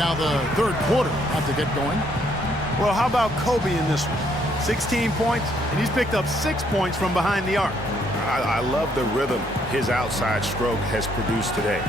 now the third quarter about to get going. Well, how about Kobe in this one? 16 points, and he's picked up 6 points from behind the arc. I love the rhythm his outside stroke has produced today.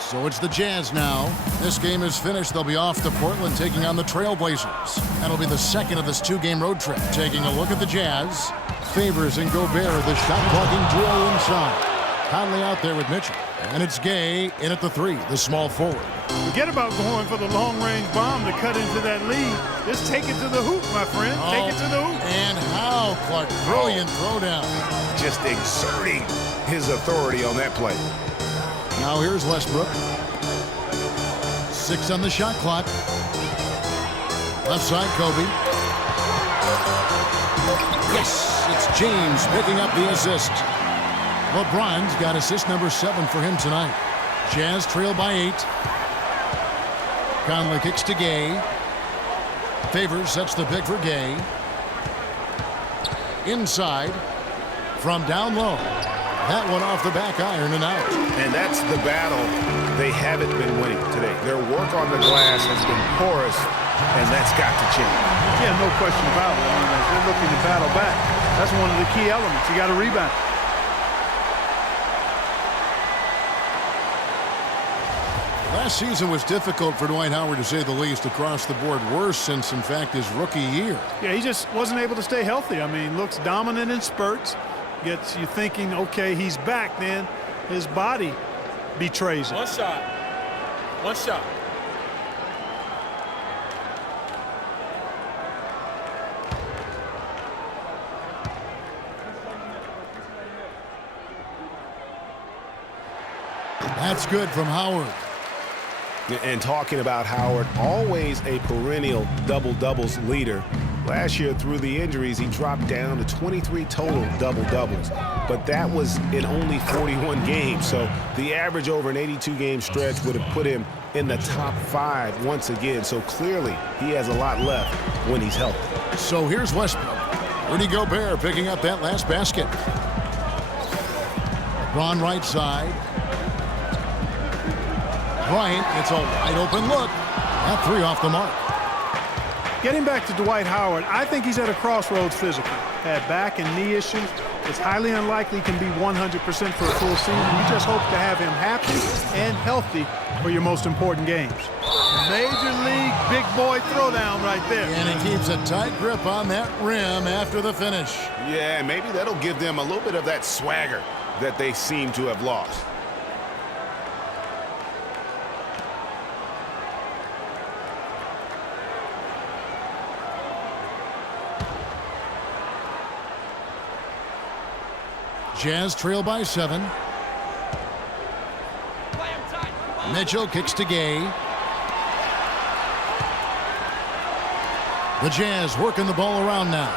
So it's the Jazz now. This game is finished. They'll be off to Portland taking on the Trailblazers. That'll be the second of this two-game road trip. Taking a look at the Jazz. Favors and Gobert, the shot-blocking duo inside. Conley out there with Mitchell. And it's Gay in at the three, the small forward. Forget about going for the long-range bomb to cut into that lead. Just take it to the hoop, my friend. Take it to the hoop. And how, Clark. Brilliant throwdown. Just exerting his authority on that play. Now here's Westbrook. 6 on the shot clock. Left side, Kobe. Yes, it's James picking up the assist. LeBron's got assist number 7 for him tonight. Jazz trail by 8. Conley kicks to Gay. Favors sets the pick for Gay. Inside from down low. That one off the back iron and out. And that's the battle they haven't been winning today. Their work on the glass has been porous, and that's got to change. Yeah, no question about it. I mean, as they're looking to battle back, that's one of the key elements. You got to rebound. Last season was difficult for Dwight Howard, to say the least, across the board. Worse since, in fact, his rookie year. Yeah, he just wasn't able to stay healthy. I mean, looks dominant in spurts. Gets you thinking, okay, he's back, then his body betrays him. One shot. One shot. That's good from Howard. And talking about Howard, always a perennial double-doubles leader. Last year, through the injuries, he dropped down to 23 total double-doubles. But that was in only 41 games. So the average over an 82-game stretch would have put him in the top 5 once again. So clearly, he has a lot left when he's healthy. So here's Westbrook. Rudy Gobert picking up that last basket. LeBron right side. Bryant, it's a wide open look. That 3 off the mark. Getting back to Dwight Howard, I think he's at a crossroads physically. Had back and knee issues. It's highly unlikely he can be 100% for a full season. You just hope to have him happy and healthy for your most important games. Major league big boy throwdown right there. And he keeps a tight grip on that rim after the finish. Yeah, maybe that'll give them a little bit of that swagger that they seem to have lost. Jazz trail by 7. Mitchell kicks to Gay. The Jazz working the ball around now.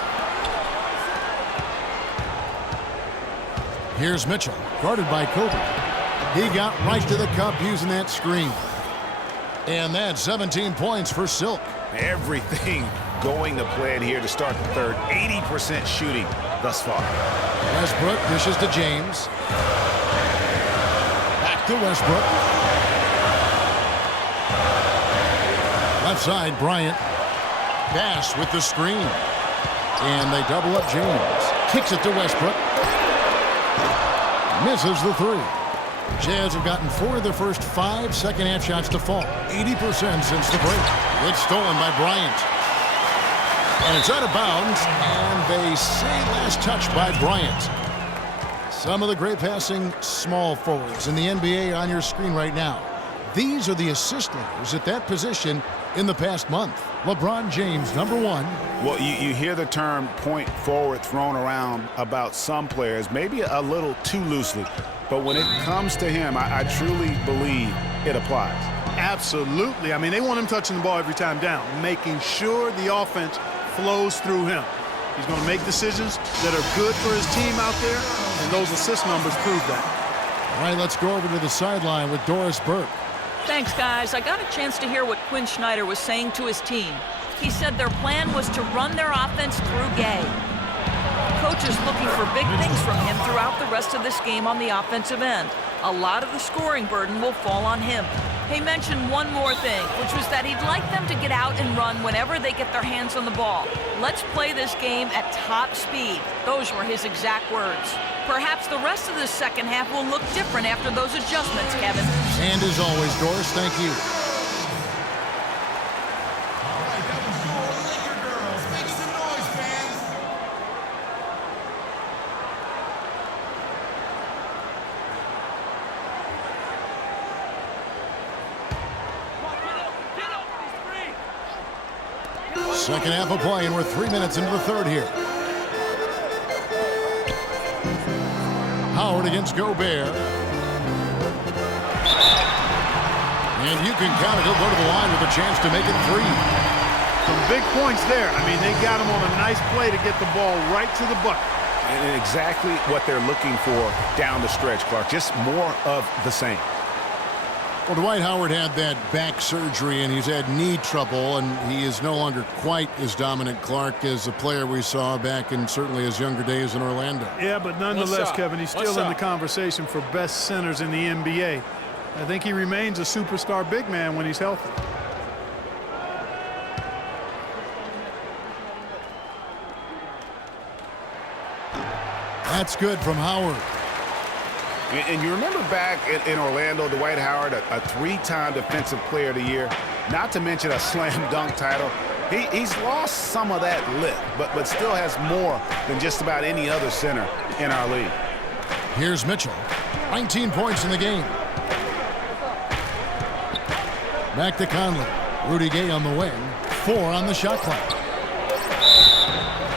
Here's Mitchell, guarded by Kobe. He got right to the cup using that screen. And that's 17 points for Silk. Everything going to plan here to start the third. 80% shooting thus far. Westbrook dishes to James. Back to Westbrook. Left side, Bryant. Bass with the screen. And they double up James. Kicks it to Westbrook. Misses the 3. Jazz have gotten 4 of their first 5 second-half shots to fall. 80% since the break. It's stolen by Bryant. And it's out of bounds, and they say last touch by Bryant. Some of the great passing small forwards in the NBA on your screen right now. These are the assist leaders at that position in the past month. LeBron James, number 1. Well, you hear the term point forward thrown around about some players, maybe a little too loosely. But when it comes to him, I truly believe it applies. Absolutely. I mean, they want him touching the ball every time down, making sure the offense flows through him. He's going to make decisions that are good for his team out there, and those assist numbers prove that. All right, let's go over to the sideline with Doris Burke. Thanks, guys. I got a chance to hear what Quinn Snyder was saying to his team. He said their plan was to run their offense through Gay. Coach is looking for big things from him throughout the rest of this game on the offensive end. A lot of the scoring burden will fall on him. He mentioned one more thing, which was that he'd like them to get out and run whenever they get their hands on the ball. Let's play this game at top speed. Those were his exact words. Perhaps the rest of the second half will look different after those adjustments, Kevin. And as always, Doris, thank you. All right, that was cool. Laker girls, make some noise, fans. Second half of play, and we're 3 minutes into the third here. Howard against Gobert. And you can count it. He'll go to the line with a chance to make it 3. Some big points there. I mean, they got him on a nice play to get the ball right to the bucket. And exactly what they're looking for down the stretch, Clark. Just more of the same. Well, Dwight Howard had that back surgery, and he's had knee trouble, and he is no longer quite as dominant, Clark, as the player we saw back in certainly his younger days in Orlando. Yeah, but nonetheless, Kevin, he's still in the conversation for best centers in the NBA. I think he remains a superstar big man when he's healthy. That's good from Howard. And you remember back in Orlando, Dwight Howard, a 3-time Defensive Player of the Year, not to mention a slam dunk title. He's lost some of that lift, but still has more than just about any other center in our league. Here's Mitchell. 19 points in the game. Back to Conley. Rudy Gay on the wing. 4 on the shot clock.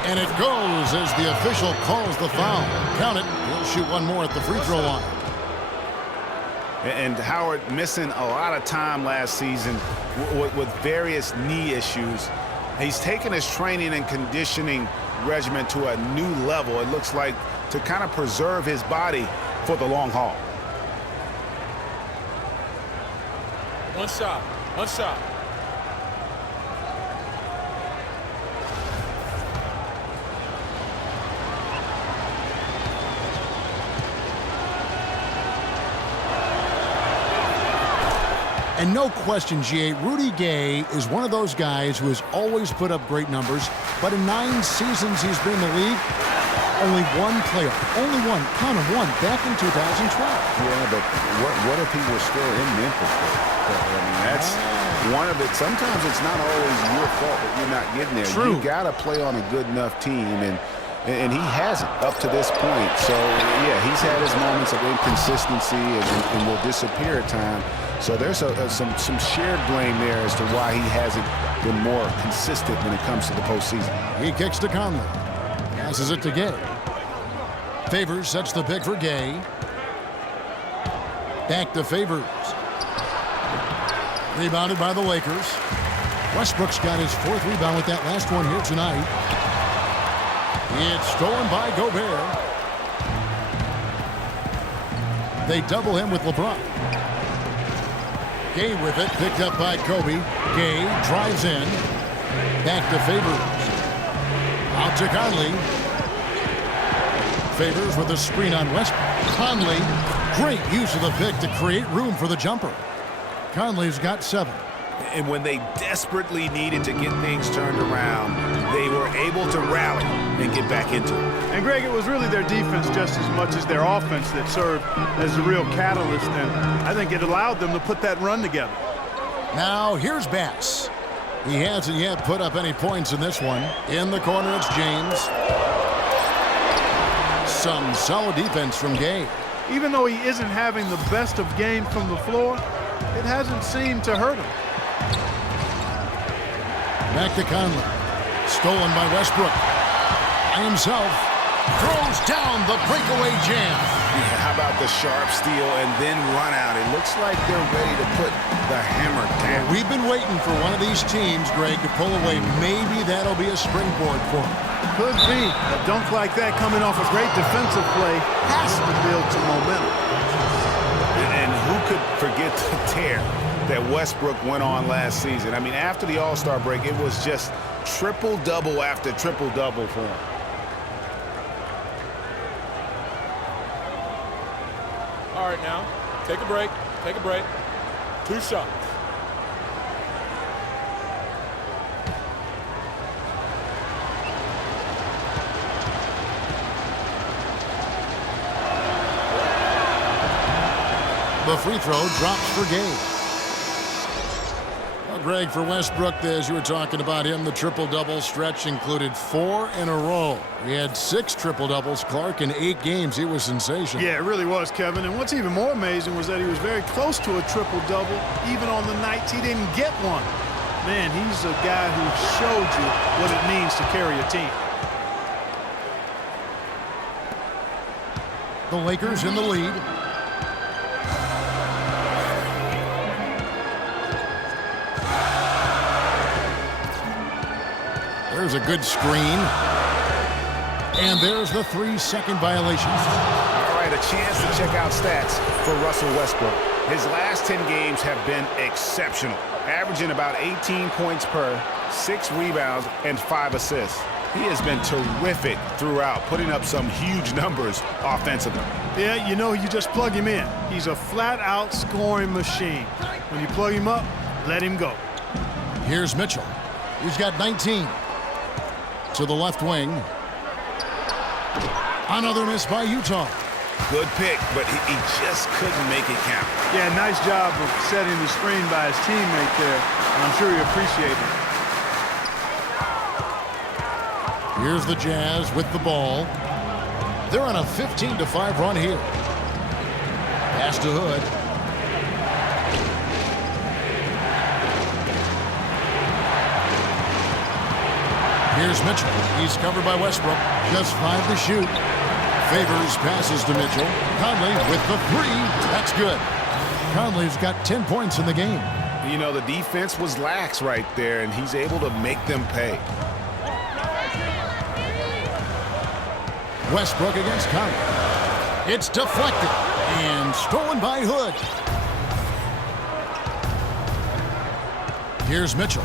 And it goes as the official calls the foul. Count it. He'll shoot one more at the free throw line. And Howard missing a lot of time last season with various knee issues. He's taken his training and conditioning regimen to a new level, it looks like, to kind of preserve his body for the long haul. One shot. One shot. And no question, G8, Rudy Gay is one of those guys who has always put up great numbers, but in 9 seasons he's been in the league, only one playoff. Only one. Count him, one. Back in 2012. Yeah, but what if he was still in Memphis? I mean, that's one of it. Sometimes it's not always your fault that you're not getting there. True. You got to play on a good enough team, and he hasn't up to this point. So, yeah, he's had his moments of inconsistency and will disappear at times. So there's some shared blame there as to why he hasn't been more consistent when it comes to the postseason. He kicks to Conley. Passes it to Gay. Favors sets the pick for Gay. Back to Favors. Rebounded by the Lakers. Westbrook's got his 4th rebound with that last one here tonight. It's stolen by Gobert. They double him with LeBron. Gay with it, picked up by Kobe. Gay drives in. Back to Favors. Out to Conley. Favors with a screen on Westbrook. Conley, great use of the pick to create room for the jumper. Conley's got 7. And when they desperately needed to get things turned around, they were able to rally and get back into it. And, Greg, it was really their defense just as much as their offense that served as the real catalyst, and I think it allowed them to put that run together. Now, here's Bass. He hasn't yet put up any points in this one. In the corner, it's James. Some solid defense from Gay. Even though he isn't having the best of games from the floor, it hasn't seemed to hurt him. Back to Conley. Stolen by Westbrook. By himself. Throws down the breakaway jam. Yeah, how about the sharp steal and then run out? It looks like they're ready to put the hammer down. We've been waiting for one of these teams, Greg, to pull away. Maybe that'll be a springboard for them. Could be. A dunk like that coming off a great defensive play has to build some momentum. And who could forget the tear that Westbrook went on last season? I mean, after the All-Star break, it was just triple-double after triple-double for him. All right, now, take a break. Take a break. 2 shots. The free throw drops for Gay. Well, Greg, for Westbrook, as you were talking about him, the triple-double stretch included 4 in a row. He had 6 triple-doubles, Clark, in 8 games. He was sensational. Yeah, it really was, Kevin. And what's even more amazing was that he was very close to a triple-double, even on the nights he didn't get one. Man, he's a guy who showed you what it means to carry a team. The Lakers in the lead. There's a good screen. And there's the 3-second violation. All right, a chance to check out stats for Russell Westbrook. His last 10 games have been exceptional, averaging about 18 points per, 6 rebounds, and 5 assists. He has been terrific throughout, putting up some huge numbers offensively. Yeah, you know, you just plug him in. He's a flat-out scoring machine. When you plug him up, let him go. Here's Mitchell. He's got 19. To the left wing. Another miss by Utah. Good pick, but he just couldn't make it count. Yeah, nice job of setting the screen by his teammate there, and I'm sure he appreciated it. Here's the Jazz with the ball. They're on a 15-5 run here. Pass to Hood. Here's Mitchell. He's covered by Westbrook. Just 5 to shoot. Favors passes to Mitchell. Conley with the 3. That's good. Conley's got 10 points in the game. You know, the defense was lax right there, and he's able to make them pay. Westbrook against Conley. It's deflected and stolen by Hood. Here's Mitchell.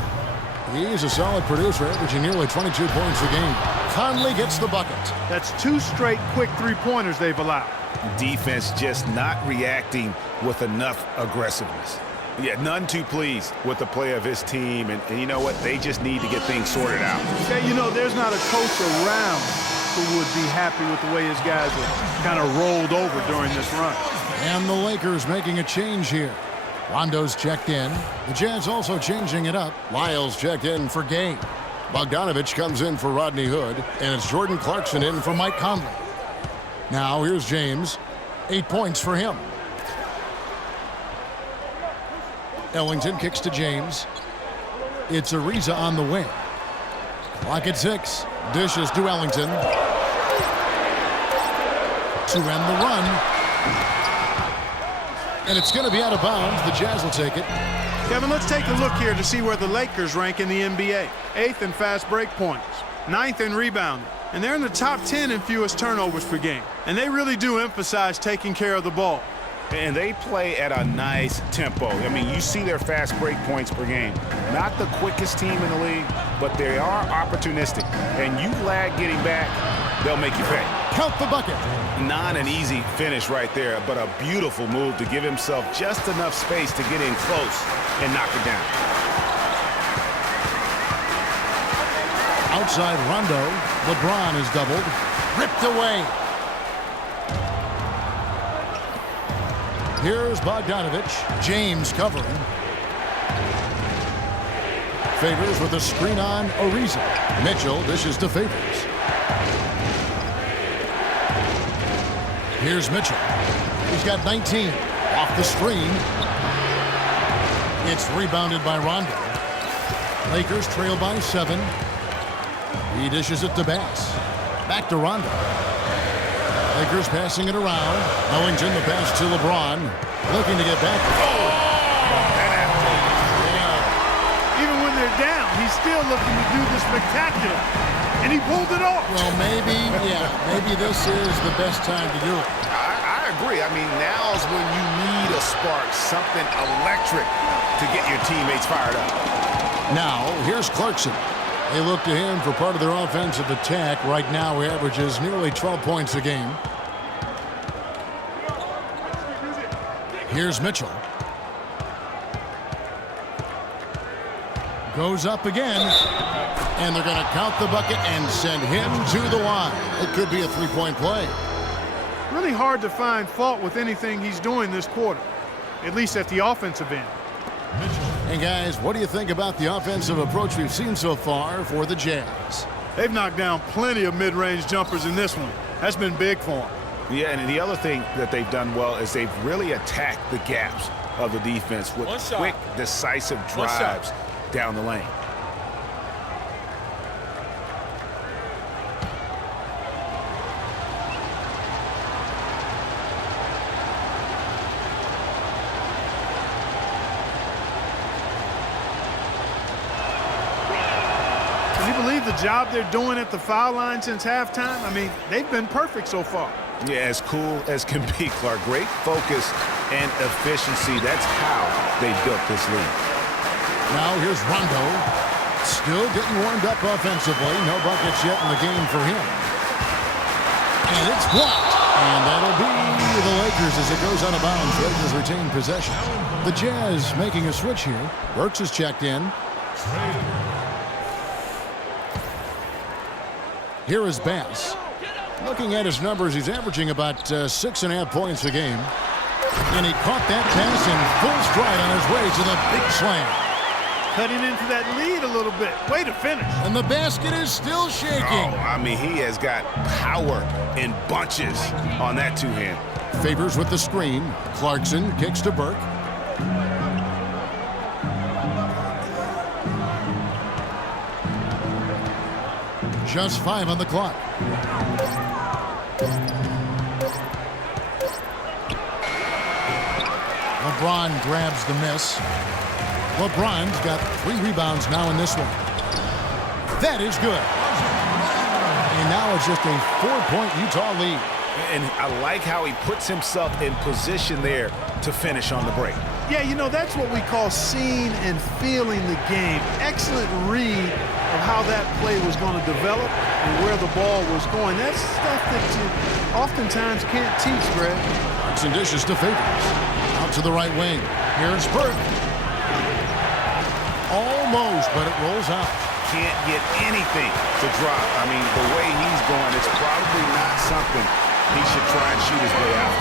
He's a solid producer, averaging nearly 22 points a game. Conley gets the bucket. That's 2 straight quick 3-pointers they've allowed. Defense just not reacting with enough aggressiveness. Yeah, none too pleased with the play of his team, and you know what? They just need to get things sorted out. Yeah, you know, there's not a coach around who would be happy with the way his guys have kind of rolled over during this run. And the Lakers making a change here. Rondo's checked in. The Jazz also changing it up. Lyles checked in for Gay. Bogdanovich comes in for Rodney Hood, and it's Jordan Clarkson in for Mike Conley. Now here's James. 8 points for him. Ellington kicks to James. It's Ariza on the wing. Clock at 6. Dishes to Ellington. To end the run. And it's going to be out of bounds. The Jazz will take it. Kevin, let's take a look here to see where the Lakers rank in the NBA. 8th in fast break points, 9th in rebounding, and they're in the top 10 in fewest turnovers per game. And they really do emphasize taking care of the ball. And they play at a nice tempo. I mean, you see their fast break points per game. Not the quickest team in the league, but they are opportunistic. And you lag getting back, they'll make you pay. Count the bucket. Not an easy finish right there, but a beautiful move to give himself just enough space to get in close and knock it down. Outside Rondo. LeBron is doubled. Ripped away. Here's Bogdanovich. James covering. Favors with a screen on Ariza. Mitchell dishes to Favors. Here's Mitchell. He's got 19. Off the screen. It's rebounded by Rondo. Lakers trail by 7. He dishes it to Bass. Back to Rondo. Lakers passing it around. Ellington the pass to LeBron. Looking to get back. Even when they're down, he's still looking to do the spectacular. And he pulled it off. Well, maybe this is the best time to do it. I agree. I mean, now's when you need a spark, something electric to get your teammates fired up. Now, here's Clarkson. They look to him for part of their offensive attack. Right now, he averages nearly 12 points a game. Here's Mitchell. Goes up again. And they're going to count the bucket and send him to the line. It could be a three-point play. Really hard to find fault with anything he's doing this quarter, at least at the offensive end. And guys, what do you think about the offensive approach we've seen so far for the Jazz? They've knocked down plenty of mid-range jumpers in this one. That's been big for them. Yeah, and the other thing that they've done well is they've really attacked the gaps of the defense with quick, decisive drives down the lane. The job they're doing at the foul line since halftime, I mean, they've been perfect so far. Yeah, as cool as can be, Clark. Great focus and efficiency. That's how they built this lead. Now here's Rondo. Still getting warmed up offensively. No buckets yet in the game for him. And it's blocked. And that'll be the Lakers as it goes out of bounds. Lakers retain possession. The Jazz making a switch here. Burks is checked in. Here is Bass. Looking at his numbers, he's averaging about 6.5 points a game. And he caught that pass in full stride on his way to the big slam. Cutting into that lead a little bit. Way to finish. And the basket is still shaking. Oh, I mean, he has got power in bunches on that two-hand. Favors with the screen. Clarkson kicks to Burke. Just 5 on the clock. LeBron grabs the miss. LeBron's got 3 rebounds now in this one. That is good. And now it's just a 4-point Utah lead. And I like how he puts himself in position there to finish on the break. Yeah, you know, that's what we call seeing and feeling the game. Excellent read of how that play was going to develop and where the ball was going. That's stuff that you oftentimes can't teach, Greg. Burks and dishes to Favors. Out to the right wing. Here's Burke. Almost, but it rolls out. Can't get anything to drop. I mean, the way he's going, it's probably not something he should try and shoot his way out.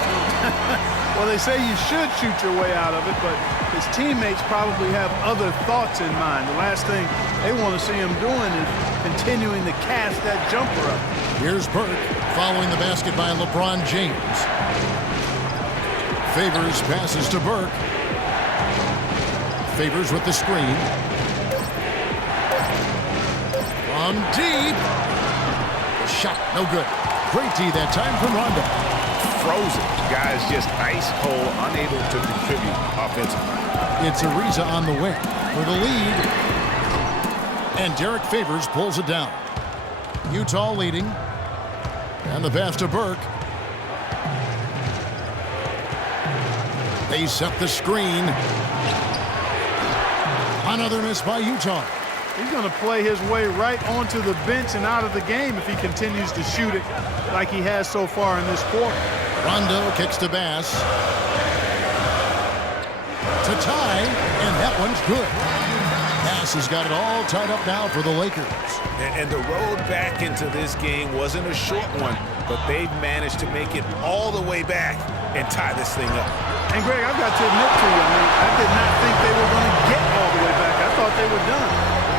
Well, they say you should shoot your way out of it, but his teammates probably have other thoughts in mind. The last thing they want to see him doing is continuing to cast that jumper up. Here's Burke following the basket by LeBron James. Favors passes to Burke. Favors with the screen. From deep. The shot, no good. Great D that time from Rondo. Frozen. Guys just ice cold, unable to contribute offensively. It's Ariza on the wing for the lead. And Derek Favors pulls it down. Utah leading. And the pass to Burke. They set the screen. Another miss by Utah. He's going to play his way right onto the bench and out of the game if he continues to shoot it like he has so far in this quarter. Rondo kicks to Bass. To tie, and that one's good. Bass has got it all tied up now for the Lakers. And the road back into this game wasn't a short one, but they've managed to make it all the way back and tie this thing up. And Greg, I've got to admit to you, I did not think they were going to get all the way back. I thought they were done.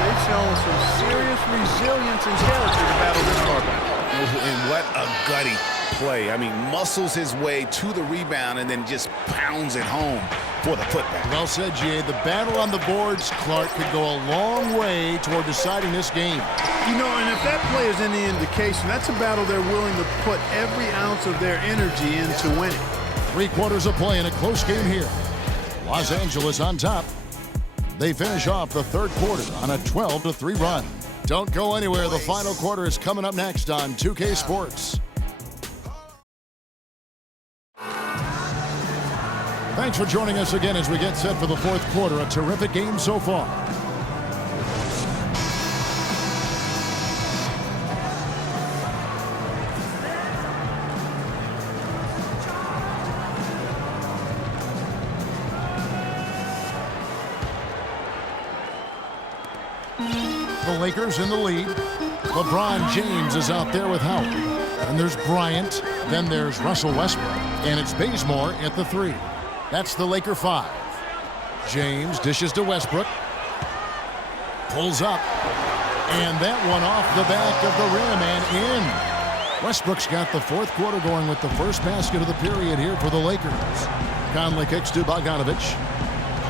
They've shown some serious resilience and character to battle this far back. And what a gutty play. I mean, muscles his way to the rebound and then just pounds it home. for the putback. Well said, G.A. The battle on the boards, Clark, could go a long way toward deciding this game. You know, and if that play is any indication, that's a battle they're willing to put every ounce of their energy into winning. 3 quarters of play in a close game here. Los Angeles on top. They finish off the third quarter on a 12-3 run. Don't go anywhere. The final quarter is coming up next on 2K Sports. Thanks for joining us again as we get set for the fourth quarter. A terrific game so far. The Lakers in the lead. LeBron James is out there with Howard. And there's Bryant. Then there's Russell Westbrook. And it's Bazemore at the 3. That's the Laker 5. James dishes to Westbrook. Pulls up. And that one off the back of the rim and in. Westbrook's got the fourth quarter going with the first basket of the period here for the Lakers. Conley kicks to Bogdanovich.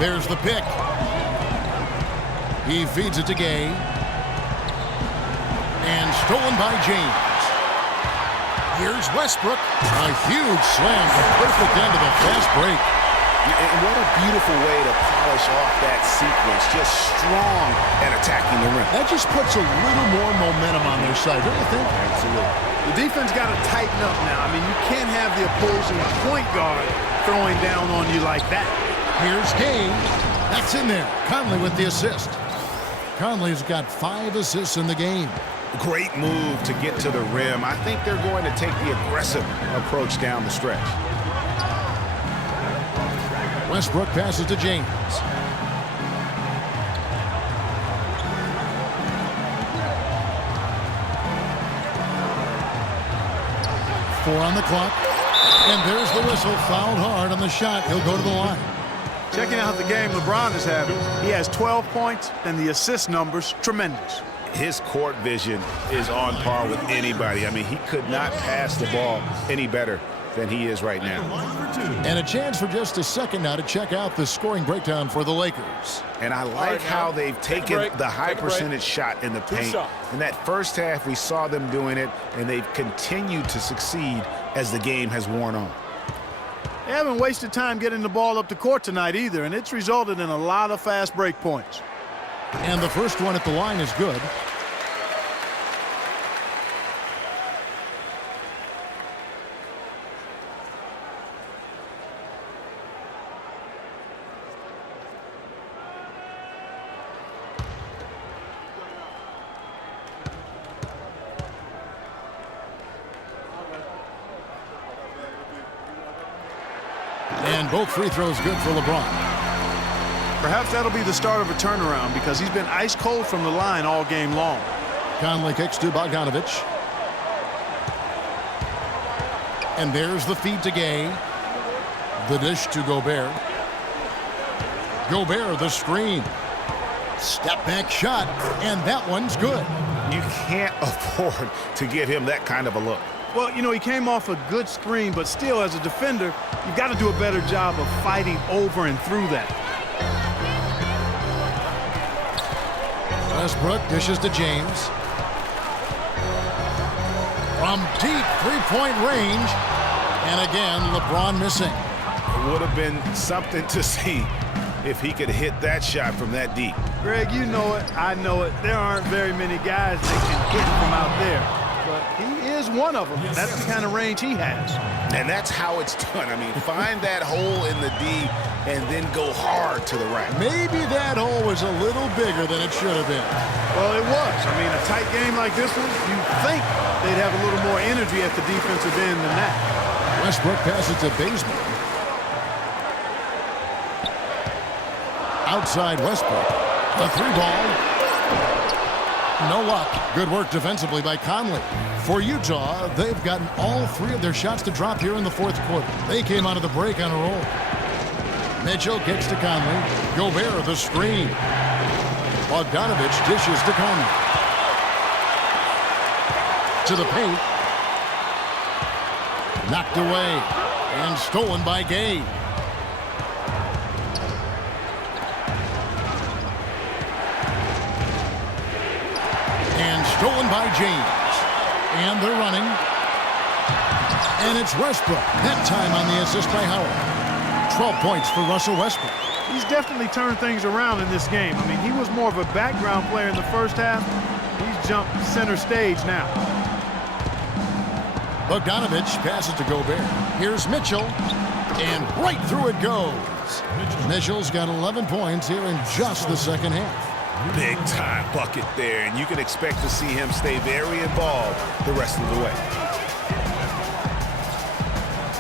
There's the pick. He feeds it to Gay. And stolen by James. Here's Westbrook. A huge slam. The perfect end of the fast break. And what a beautiful way to polish off that sequence. Just strong at attacking the rim. That just puts a little more momentum on their side, don't you think? Absolutely. The defense got to tighten up now. I mean, you can't have the opposing point guard throwing down on you like that. Here's Gay. That's in there. Conley with the assist. Conley's got 5 assists in the game. Great move to get to the rim. I think they're going to take the aggressive approach down the stretch. Westbrook passes to James. Four on the clock. And there's the whistle. Fouled hard on the shot. He'll go to the line. Checking out the game LeBron is having. He has 12 points, and the assist numbers, tremendous. His court vision is on par with anybody. I mean, he could not pass the ball any better than he is right now. And a chance for just a second now to check out the scoring breakdown for the Lakers. And I like how they've taken the high percentage shot in the paint. In that first half, we saw them doing it, and they've continued to succeed as the game has worn on. They haven't wasted time getting the ball up the court tonight either, and it's resulted in a lot of fast break points. And the first one at the line is good. And both free throws good for LeBron. Perhaps that'll be the start of a turnaround because he's been ice cold from the line all game long. Conley kicks to Bogdanovich. And there's the feed to Gay. The dish to Gobert. Gobert, the screen. Step back shot, and that one's good. You can't afford to give him that kind of a look. Well, you know, he came off a good screen, but still, as a defender, you've got to do a better job of fighting over and through that. Westbrook dishes to James. From deep three-point range. And again, LeBron missing. It would have been something to see if he could hit that shot from that deep. Greg, you know it. I know it. There aren't very many guys that can hit from out there. But he is one of them. That's the kind of range he has. And that's how it's done. I mean, find that hole in the D and then go hard to the right. Maybe that hole was a little bigger than it should have been. Well, it was. I mean, a tight game like this one, you think they'd have a little more energy at the defensive end than that. Westbrook passes to Bazemore. Outside Westbrook. The three ball. No luck. Good work defensively by Conley. For Utah, they've gotten all 3 of their shots to drop here in the fourth quarter. They came out of the break on a roll. Mitchell gets to Conley. Gobert, the screen. Bogdanovich dishes to Conley. To the paint. Knocked away and stolen by Gay. Stolen by James. And they're running. And it's Westbrook. That time on the assist by Howard. 12 points for Russell Westbrook. He's definitely turned things around in this game. I mean, he was more of a background player in the first half. He's jumped center stage now. Bogdanovich passes to Gobert. Here's Mitchell. And right through it goes. Mitchell's got 11 points here in just the second half. Big time bucket there, and you can expect to see him stay very involved the rest of the way.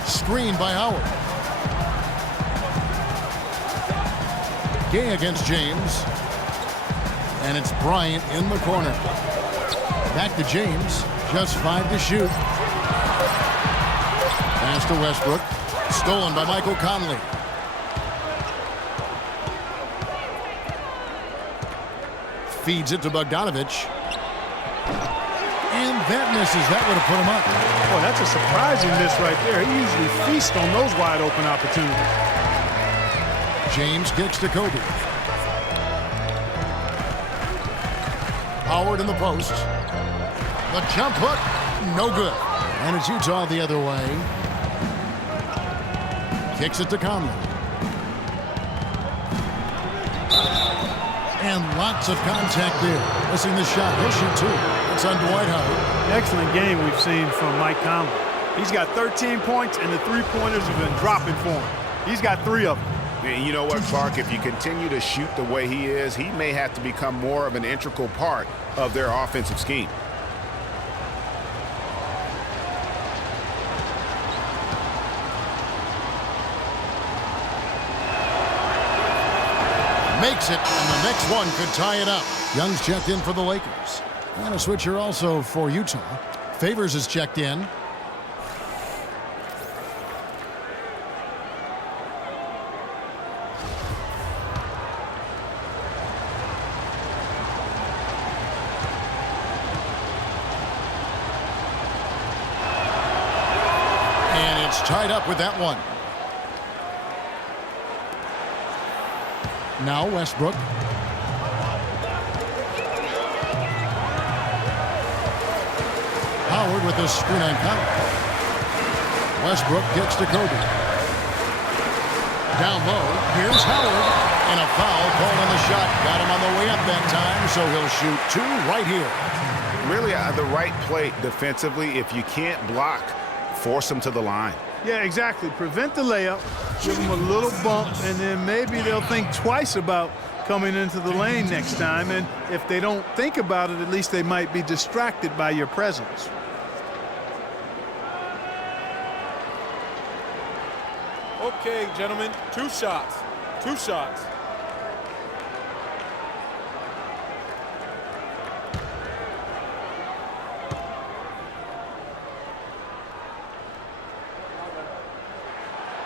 Screen by Howard. Gay against James. And it's Bryant in the corner. Back to James. Just 5 to shoot. Pass to Westbrook. Stolen by Michael Conley. Feeds it to Bogdanovich. And that misses. That would have put him up. Boy, that's a surprising miss right there. He usually feasts on those wide open opportunities. James kicks to Kobe. Howard in the post. The jump hook, no good. And it's Utah the other way. Kicks it to Conley. And lots of contact there. Missing the shot. He'll shoot 2. It's on Dwight Howard. Excellent game we've seen from Mike Conley. He's got 13 points, and the three-pointers have been dropping for him. He's got 3 of them. And you know what, Clark? If you continue to shoot the way he is, he may have to become more of an integral part of their offensive scheme. Makes it, and the next one could tie it up. Young's checked in for the Lakers. And a switcher also for Utah. Favors is checked in. And it's tied up with that one. Now Westbrook. Howard with a screen on Conley. Westbrook kicks to Kobe. Down low, here's Howard. And a foul called on the shot. Got him on the way up that time, so he'll shoot 2 right here. Really the right play defensively. If you can't block, force him to the line. Yeah, exactly. Prevent the layup, give them a little bump, and then maybe they'll think twice about coming into the lane next time. And if they don't think about it, at least they might be distracted by your presence. Okay, gentlemen, 2 shots. 2 shots.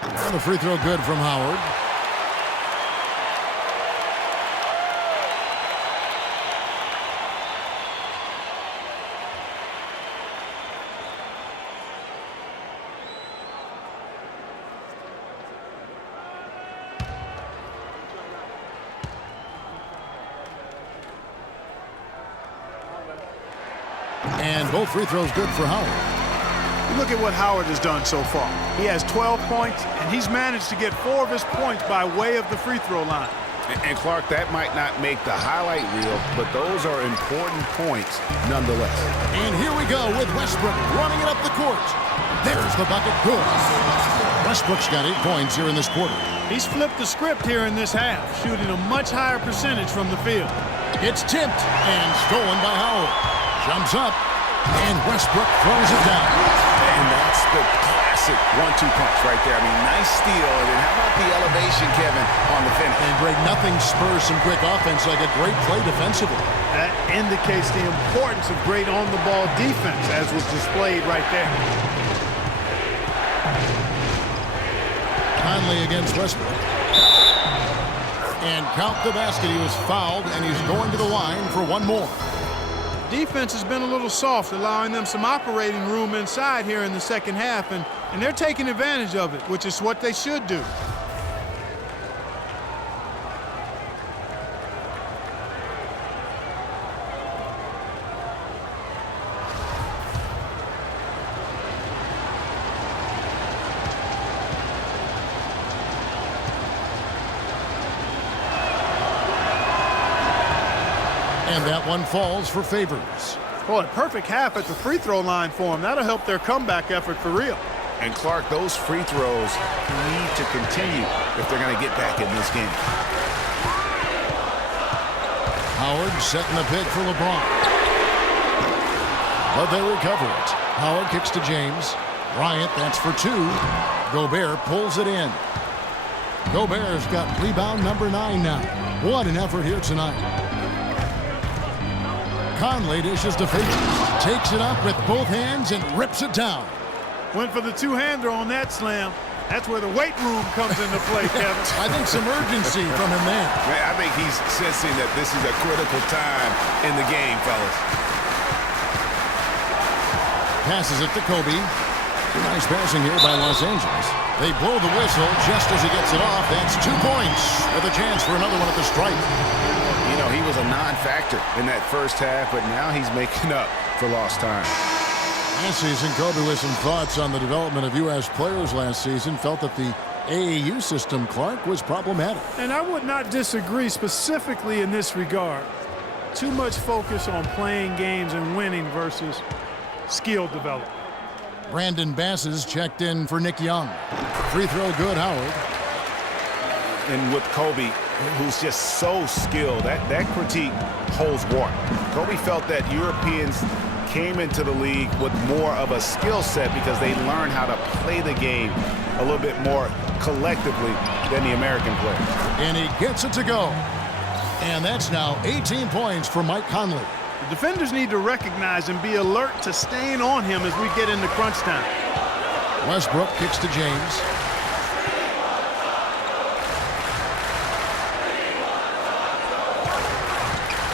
And the free throw good from Howard. And both free throws good for Howard. Look at what Howard has done so far. He has 12 points, and he's managed to get 4 of his points by way of the free throw line. And Clark, that might not make the highlight reel, but those are important points nonetheless. And here we go with Westbrook running it up the court. There's the bucket. Good. Westbrook's got 8 points here in this quarter. He's flipped the script here in this half, shooting a much higher percentage from the field. It's tipped and stolen by Howard. Jumps up, and Westbrook throws it down. And that's the classic 1-2 punch right there. I mean, nice steal. And then how about the elevation, Kevin, on the finish? And Greg, nothing spurs some quick offense like a great play defensively. That indicates the importance of great on-the-ball defense, as was displayed right there. Conley against Westbrook. And count the basket. He was fouled, and he's going to the line for 1 more. Defense has been a little soft, allowing them some operating room inside here in the second half, and they're taking advantage of it, which is what they should do. And that one falls for Favors. Boy, perfect half at the free throw line for him. That'll help their comeback effort for real. And Clark, those free throws need to continue if they're going to get back in this game. Howard setting the pick for LeBron. But they recover it. Howard kicks to James. Bryant, that's for 2. Gobert pulls it in. Gobert's got rebound number 9 now. What an effort here tonight. Conley dishes to Favors. Takes it up with both hands and rips it down. Went for the two-hander on that slam. That's where the weight room comes into play, Kevin. I think some urgency from him there. Man, I think he's sensing that this is a critical time in the game, fellas. Passes it to Kobe. Nice passing here by Los Angeles. They blow the whistle just as he gets it off. That's 2 points with a chance for another one at the stripe. You know, he was a non-factor in that first half, but now he's making up for lost time. Last season, Kobe with some thoughts on the development of U.S. players last season. Felt that the AAU system, Clark, was problematic. And I would not disagree specifically in this regard. Too much focus on playing games and winning versus skill development. Brandon Bass's checked in for Nick Young. Free throw good, Howard. And with Kobe, who's just so skilled, that critique holds water. Kobe felt that Europeans came into the league with more of a skill set because they learned how to play the game a little bit more collectively than the American players. And he gets it to go. And that's now 18 points for Mike Conley. The defenders need to recognize and be alert to staying on him as we get into crunch time. Westbrook kicks to James.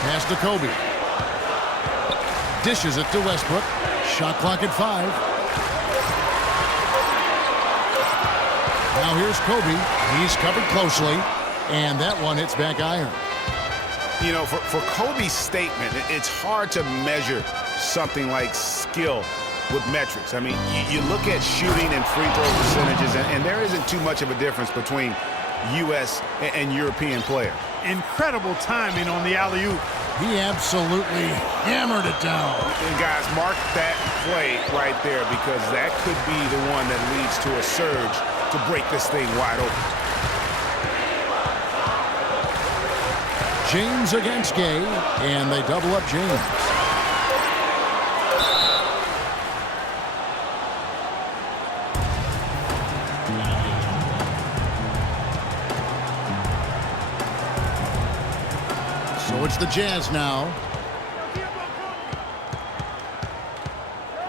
Pass to Kobe. Dishes it to Westbrook. Shot clock at 5. Now here's Kobe. He's covered closely. And that one hits back iron. You know, for Kobe's statement, it's hard to measure something like skill with metrics. I mean, you look at shooting and free throw percentages, and there isn't too much of a difference between U.S. and European players. Incredible timing on the alley-oop. He absolutely hammered it down. And guys, mark that play right there because that could be the one that leads to a surge to break this thing wide open. James against Gay, and they double up James. So it's the Jazz now.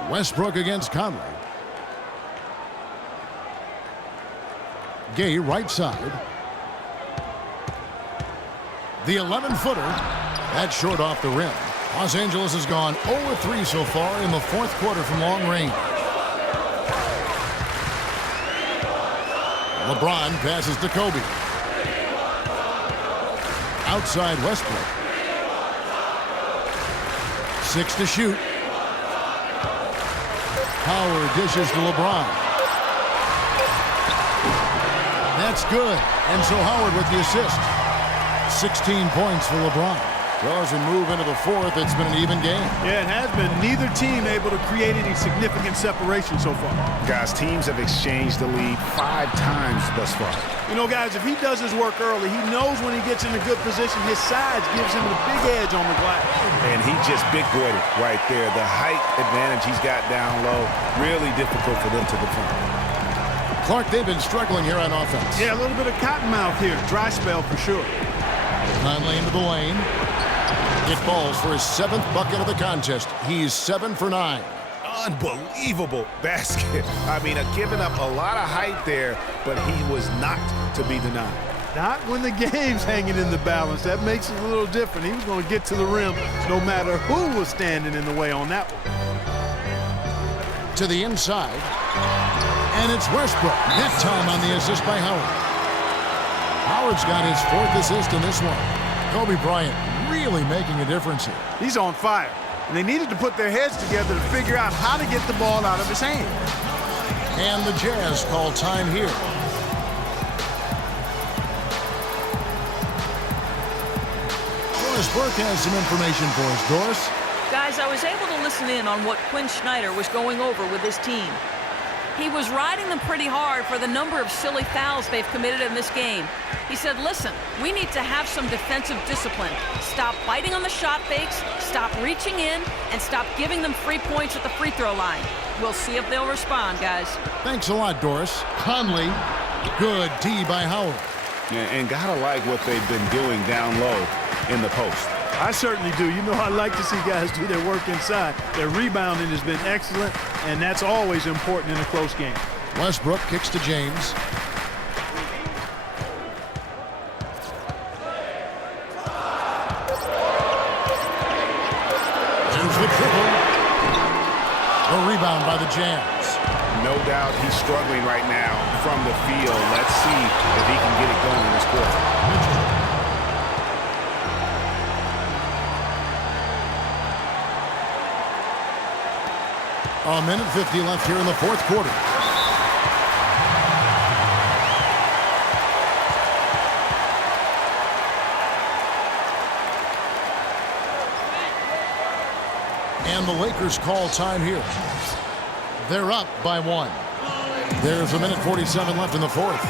Westbrook against Conley. Gay right side. The 11-footer. That's short off the rim. Los Angeles has gone 0-3 so far in the fourth quarter from long range. LeBron passes to Kobe. Outside Westbrook. 6 to shoot. Howard dishes to LeBron. That's good. And so Howard with the assist. 16 points for LeBron. Well, as we move into the fourth, it's been an even game. Yeah, it has been. Neither team able to create any significant separation so far. Guys, teams have exchanged the lead 5 times thus far. You know, guys, if he does his work early, he knows when he gets in a good position, his size gives him the big edge on the glass. And he just big-boyed it right there. The height advantage he's got down low, really difficult for them to defend. Clark, they've been struggling here on offense. Yeah, a little bit of cottonmouth here. Dry spell for sure. Conley into the lane. It falls for his 7th bucket of the contest. He's 7 for 9. Unbelievable basket. I mean, giving up a lot of height there, but he was not to be denied. Not when the game's hanging in the balance. That makes it a little different. He was going to get to the rim no matter who was standing in the way on that one. To the inside. And it's Westbrook. That time on the assist by Howard. Howard's got his 4th assist in this one. Kobe Bryant really making a difference here. He's on fire. And they needed to put their heads together to figure out how to get the ball out of his hand. And the Jazz call time here. Westbrook has some information for us. Doris? Guys, I was able to listen in on what Quinn Snyder was going over with his team. He was riding them pretty hard for the number of silly fouls they've committed in this game. He said, listen, we need to have some defensive discipline. Stop biting on the shot fakes, stop reaching in, and stop giving them free points at the free throw line. We'll see if they'll respond, guys. Thanks a lot, Doris. Conley, good D by Howard. Yeah, and gotta like what they've been doing down low in the post. I certainly do. You know, I like to see guys do their work inside. Their rebounding has been excellent, and that's always important in a close game. Westbrook kicks to James. There's the triple. A rebound by the Jazz. No doubt he's struggling right now from the field. Let's see if he can get it going this quarter. A minute 50 left here in the fourth quarter. And the Lakers call time here. They're up by 1. There's a minute 47 left in the fourth.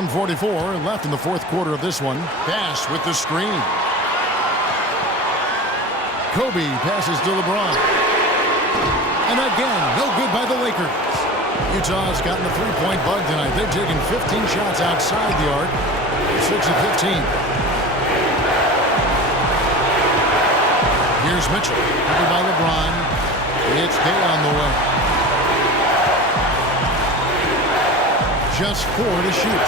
.144 left in the fourth quarter of this one. Bass with the screen. Kobe passes to LeBron. And again, no good by the Lakers. Utah's gotten the three-point bug tonight. They've taken 15 shots outside the arc. 6 of 15. Here's Mitchell. Covered by LeBron. It's Gay on the way. Just 4 to shoot.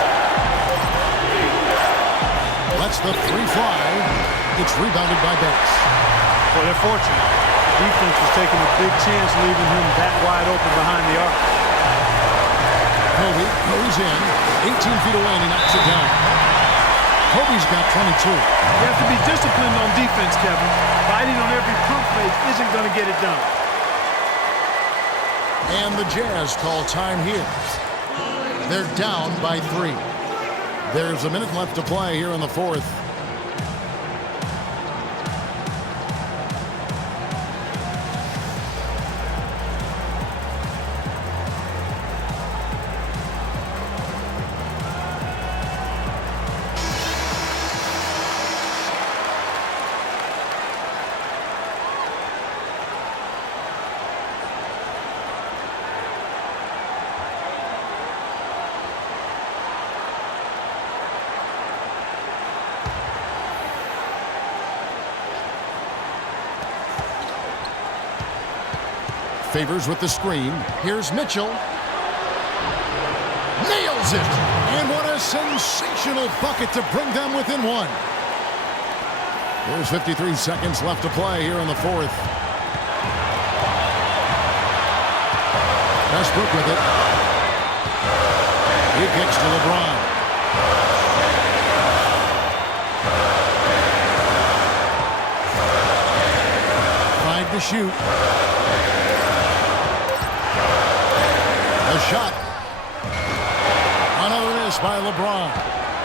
Lets the three fly. It's rebounded by Bass. Well, they're fortunate. The defense was taking a big chance leaving him that wide open behind the arc. Kobe goes in. 18 feet away and he knocks it down. Kobe's got 22. You have to be disciplined on defense, Kevin. Biting on every pump fake isn't going to get it done. And the Jazz call time here. They're down by 3. There's a minute left to play here in the fourth. Favors with the screen. Here's Mitchell. Nails it! And what a sensational bucket to bring them within 1. There's 53 seconds left to play here in the fourth. Westbrook with it. He kicks to LeBron. Five to shoot. A shot. Another miss by LeBron.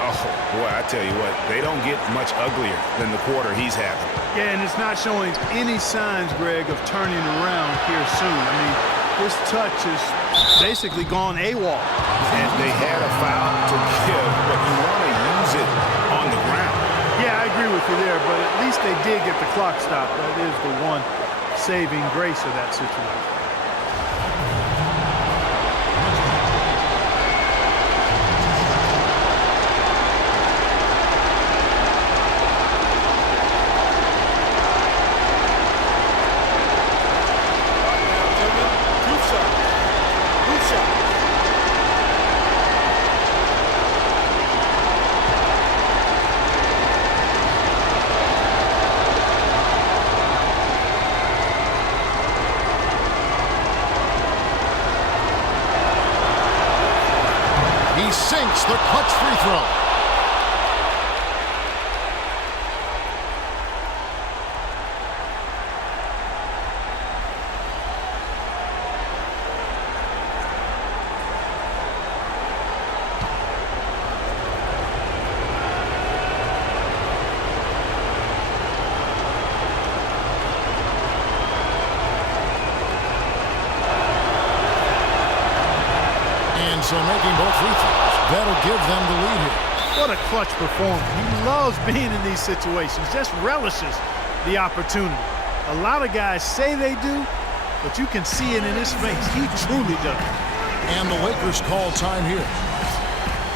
Oh, boy, I tell you what, they don't get much uglier than the quarter he's having. Yeah, and it's not showing any signs, Greg, of turning around here soon. I mean, his touch is basically gone AWOL. And they had a foul to give, but you want to use it on the ground. Yeah, I agree with you there, but at least they did get the clock stopped. That is the one saving grace of that situation. sinks the clutch free throw. So making both free throws, that'll give them the lead here. What a clutch performance. He loves being in these situations, just relishes the opportunity. A lot of guys say they do, but you can see it in his face. He truly does. And the Lakers call time here.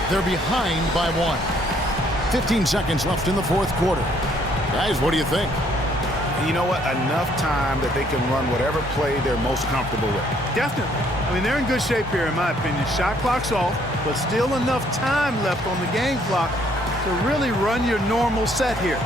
They're behind by 1. 15 seconds left in the fourth quarter. Guys, what do you think? You know what? Enough time that they can run whatever play they're most comfortable with. Definitely. I mean, they're in good shape here, in my opinion. Shot clock's off, but still enough time left on the game clock to really run your normal set here.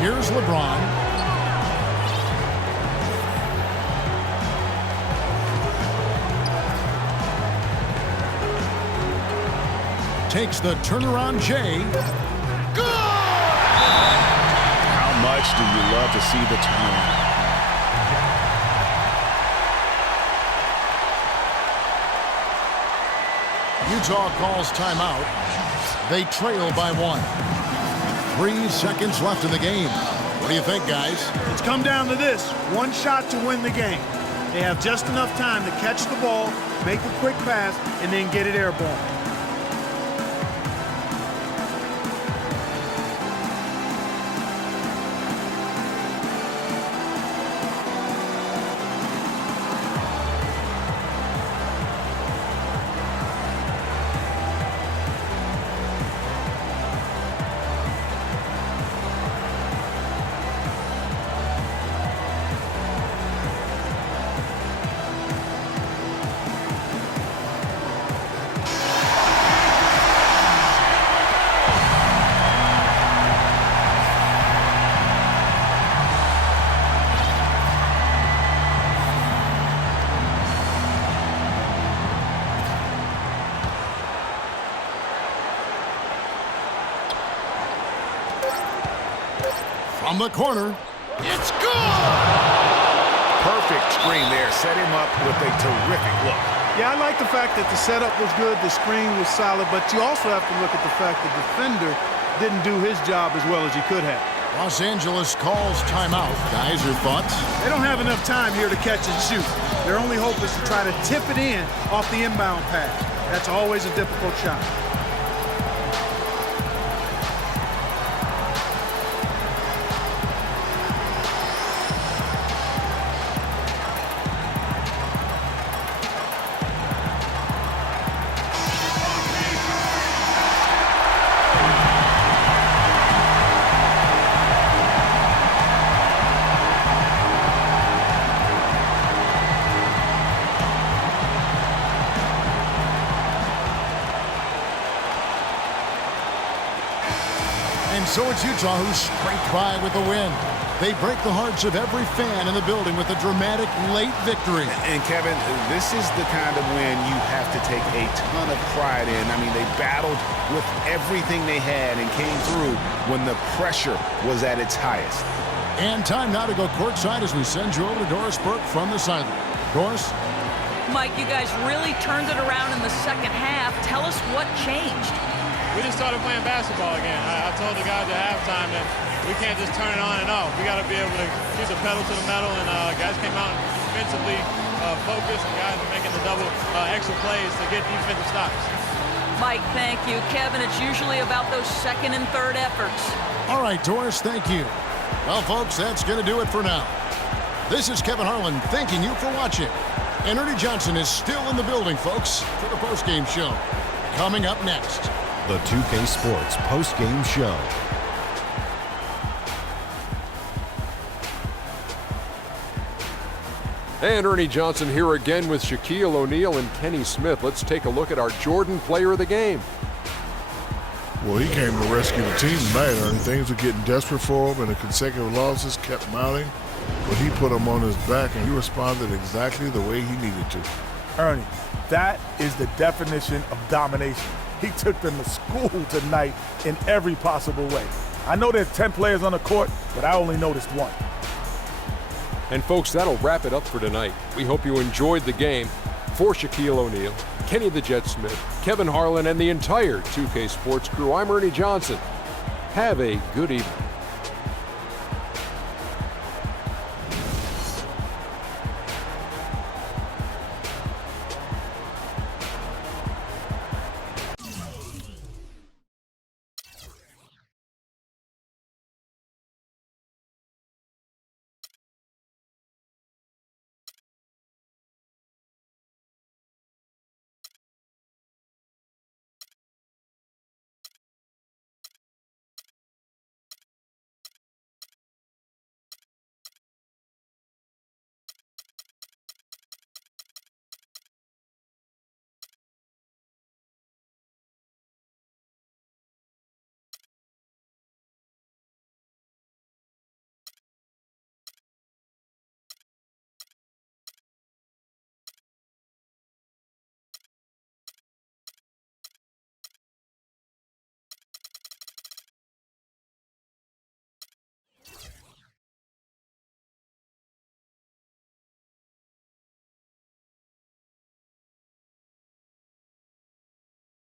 Here's LeBron. Takes the turnaround J. Good! How much do you love to see the turnaround? Utah calls timeout. They trail by 1. 3 seconds left in the game. What do you think, guys? It's come down to this. One shot to win the game. They have just enough time to catch the ball, make a quick pass, and then get it airborne. From the corner, it's good! Perfect screen there. Set him up with a terrific look. Yeah, I like the fact that the setup was good, the screen was solid, but you also have to look at the fact the defender didn't do his job as well as he could have. Los Angeles calls timeout. Guys, your thoughts? They don't have enough time here to catch and shoot. Their only hope is to try to tip it in off the inbound pass. That's always a difficult shot. And so it's Utah who scraped by with the win. They break the hearts of every fan in the building with a dramatic late victory. And Kevin, this is the kind of win you have to take a ton of pride in. I mean, they battled with everything they had and came through when the pressure was at its highest. And time now to go courtside as we send you over to Doris Burke from the sideline. Doris? Mike, you guys really turned it around in the second half. Tell us what changed. We just started playing basketball again. I told the guys at halftime that we can't just turn it on and off. We got to be able to keep the pedal to the metal, and guys came out and defensively focused, and guys are making the double extra plays to get defensive stops. Mike, thank you. Kevin, it's usually about those second and third efforts. All right, Doris, thank you. Well, folks, that's going to do it for now. This is Kevin Harlan thanking you for watching. And Ernie Johnson is still in the building, folks, for the postgame show. Coming up next, the 2K Sports postgame show. And Ernie Johnson here again with Shaquille O'Neal and Kenny Smith. Let's take a look at our Jordan player of the game. Well, he came to rescue the team tonight, Ernie. Things were getting desperate for him, and the consecutive losses kept mounting. But he put them on his back, and he responded exactly the way he needed to. Ernie, that is the definition of domination. He took them to school tonight in every possible way. I know there's 10 players on the court, but I only noticed one. And folks, that'll wrap it up for tonight. We hope you enjoyed the game. For Shaquille O'Neal, Kenny the Jet Smith, Kevin Harlan, and the entire 2K Sports crew, I'm Ernie Johnson. Have a good evening.